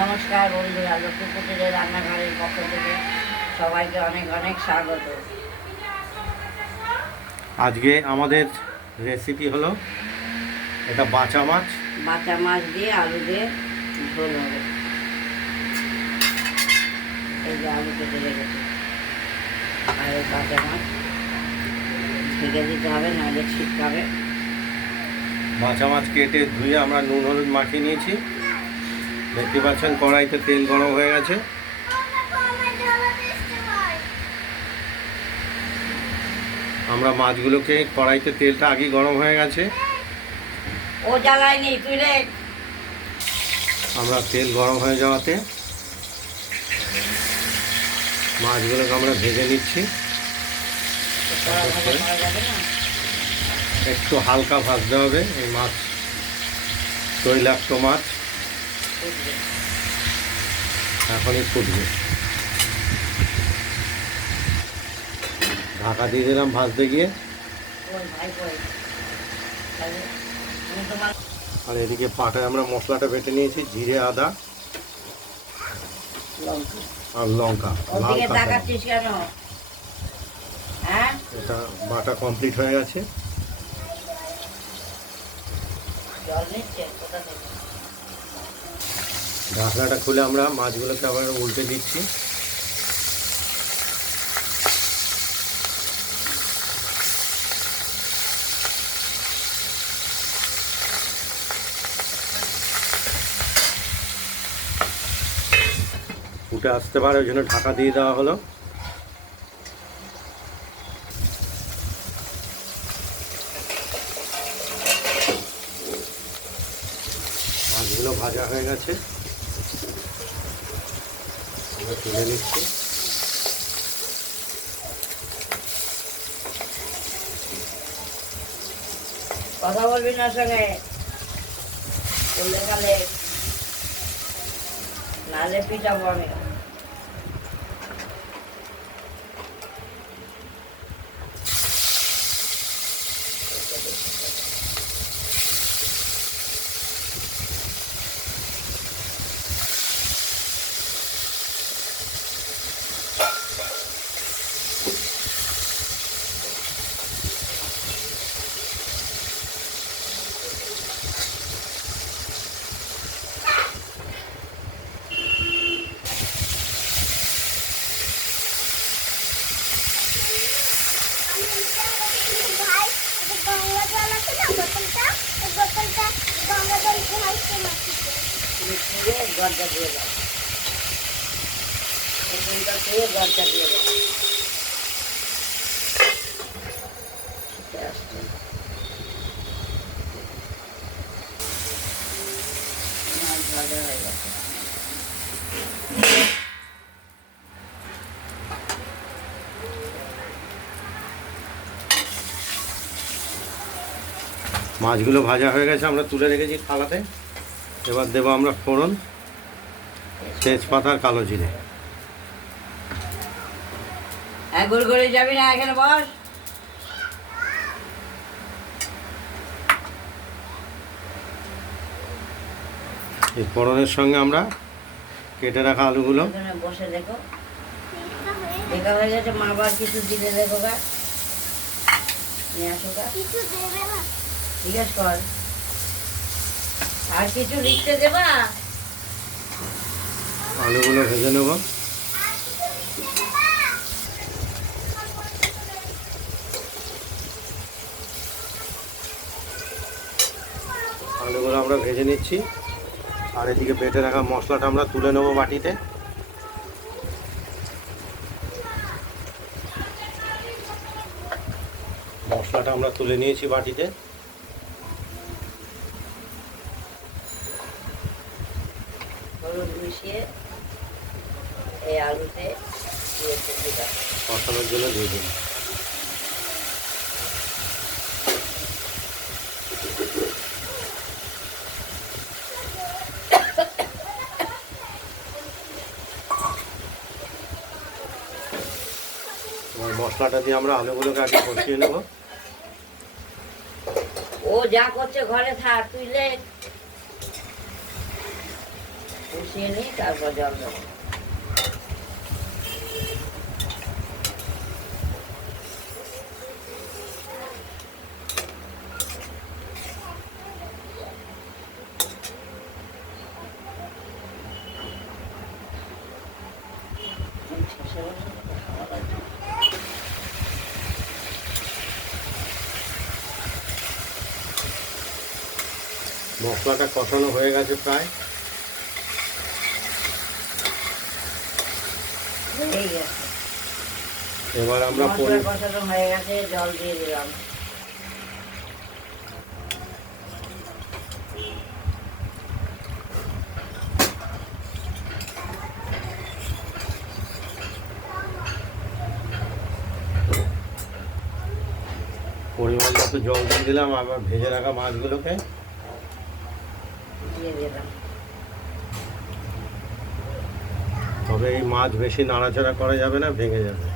নমস্কার বন্ধুরা, লক্ষ্মী কুটিরের রান্নাঘরের পক্ষ থেকে সবাইকে অনেক অনেক স্বাগত। আজকে আমাদের রেসিপি হলো এটা বাঁচা মাছ দিয়ে আলু দিয়ে ঝোল হবে। এই যে আলু কেটে রেখেছি, আর এই বাঁচা মাছ ঢেকে দিতে হবে, নাহলে ছিটকাবে। বাঁচা মাছ কেটে ধুয়ে আমরা নুন হলুদ মাখিয়ে নিয়েছি। দেখতে পাচ্ছেন কড়াইতে তেল গরম হয়ে গেছে। আমরা মাছগুলোকে কড়াইতে তেলটা আগেই গরম হয়ে গেছে, ও জ্বালায়নি তুই রে। আমরা তেল গরম হয়ে যাওয়াতে মাছগুলোকে আমরা ভেজে নিচ্ছি। একটু হালকা ভাজতে হবে। এই মাছ তৈলাক্ত মাছ, এখনই ফুটবে। ঢাকা দিয়ে দিলাম ভাজতে গিয়ে। আর এদিকে পাটায় আমরা মশলাটা বেটে নিয়েছি, জিরে আদা আর লঙ্কা। এটা বাটা কমপ্লিট হয়ে গেছে। ঢাকনাটা খুলে আমরা মাছগুলোকে আবার উল্টে দিচ্ছি। ফুটে আসতে পারে, ওই জন্য ঢাকা দিয়ে দেওয়া হলো। মাছগুলো ভাজা হয়ে গেছে, আমরা তুলে নিচ্ছি। কথা বলবি না সঙ্গে, বললে গেলে নালে পিটাবো আমি। গরজা দিয়ে দাও, গরজা দিয়ে দাও। মাছ ভাজা হয়ে গেছে। মাছগুলো ভাজা হয়ে গেছে, আমরা তুলে রেখেছি থালাতে। এবার দেবো আমরা ফোড়ন, তেজপাতা আর কালো জিরে। গোল করে যাবি না, এখানে বস। এই ফোড়নের সঙ্গে আমরা কেটে রাখা আলুগুলো বসে দেখো, দেখা হয়ে গেছে। মা আবার কিছু দিলে দেখো গা, নিয়ে আসো গা, জিজ্ঞেস কর। আর কিছু লিখতে দেবা? আলুগুলো ভেজে নেব। আলুগুলো আমরা ভেজে নিচ্ছি, আর এদিকে বেটে রাখা মশলাটা আমরা তুলে নেব বাটিতে। মশলাটা আমরা তুলে নিয়েছি বাটিতে। হলুদ মিশিয়ে এই আলুতে কষানোর জন্য দিয়ে দিন। মশলাটা দিয়ে আমরা আলুগুলোকে আগে কষিয়ে নেব। ও যা করছে ঘরে থাক, তুই লে। ও কষিয়ে নিই, তারপর জল দেবো। মশলাটা কষানো হয়ে গেছে প্রায়। হয়ে গেছে, এবার আমরা মশলা কষানো হয়ে গেছে, জল দিয়ে দিলাম। পরিমাণ মতো জল দিয়ে দিলাম, আবার ভেজে রাখা মাছগুলোকে দিয়ে দিলাম। তবে এই মাছ বেশি নাড়াচাড়া করা যাবে না, ভেঙে যাবে।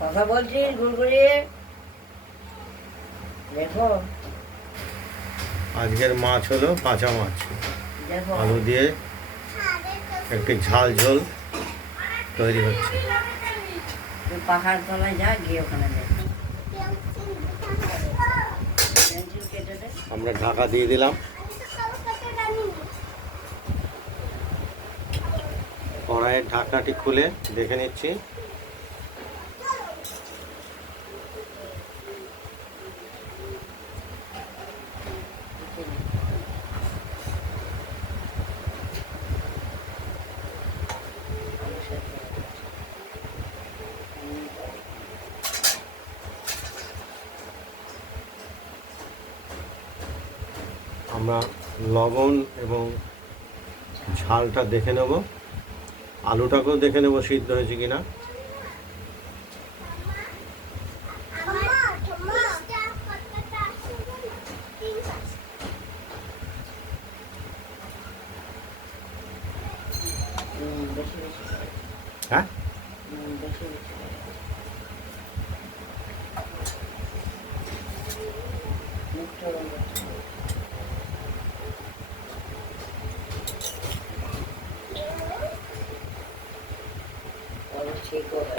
কথা বলছিস গুড়গুড়িয়ে? দেখো আজকের মাছ হলো কাঁচা মাছ, দেখো, আলু দিয়ে একটি ঝাল ঝোল তৈরি হচ্ছে। তুই পাখার তলায় যা, গিয়ে ওখানে দেখ। পেন্সিল কেটে দে। আমরা ঢাকা দিয়ে দিলাম। কড়াইয়ের ঢাকনাটি খুলে দেখে নিচ্ছি। আমরা লবণ এবং ঝালটা দেখে নেব, আলুটাকেও দেখে নেব সিদ্ধ হয়েছে কিনা। বেশি বেশি করে। হ্যাঁ, বেশি বেশি করে। মুখটা বন্ধ করতে হবে। তাহলে ঠিক হবে।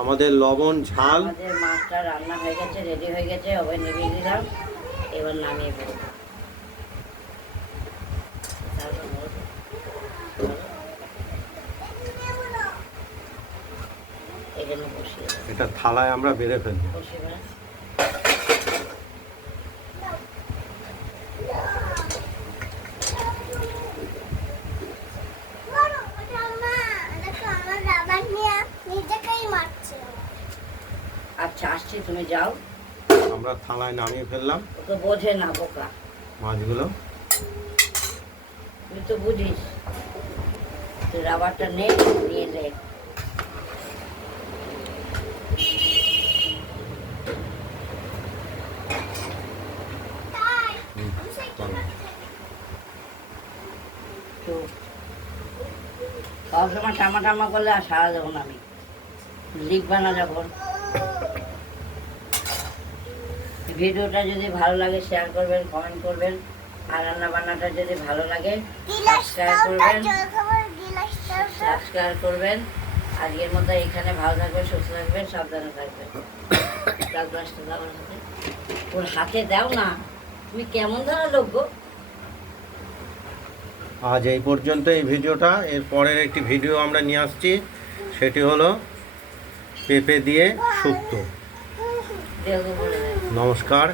আমাদের লবণ ঝাল আমাদের মাছটা রান্না হয়ে গেছে, রেডি হয়ে গেছে, ওভেন নিভিয়ে দিলাম। এবার নামিয়ে ফেলবো। এখানে বসিয়ে দেবো। এটা থালায় আমরা বেড়ে ফেলবো। বসিয়ে দেবো। আচ্ছা আসছি, তুমি যাও। আমরা থালায় নামিয়ে ফেললাম ও তো বোঝে না, বোকা। মাছগুলো। তুই তো বুঝিস। তুই রাবারটা নে, নিয়ে নে। সবসময় টামা টামা করলে আর সারা দেবো না আমি, লিখবা না যখন। ভিডিওটা যদি ভালো লাগে শেয়ার করবেন, কমেন্ট করবেন, আর রান্না বান্নাটা যদি ভালো লাগে সাবস্ক্রাইব করবেন। আজকের মতো এখানে ভালো থাকবেন, সুস্থ থাকবেন, সাবধানে থাকবেন। ওর হাতে দাও না, তুমি কেমন ধরা লোক গো। আজ এই পর্যন্ত এই ভিডিওটা। এর পরের একটি ভিডিও আমরা নিয়ে আসছি, সেটি হলো পেঁপে দিয়ে শুক্তো। দেখো বলে দেয়। নমস্কার।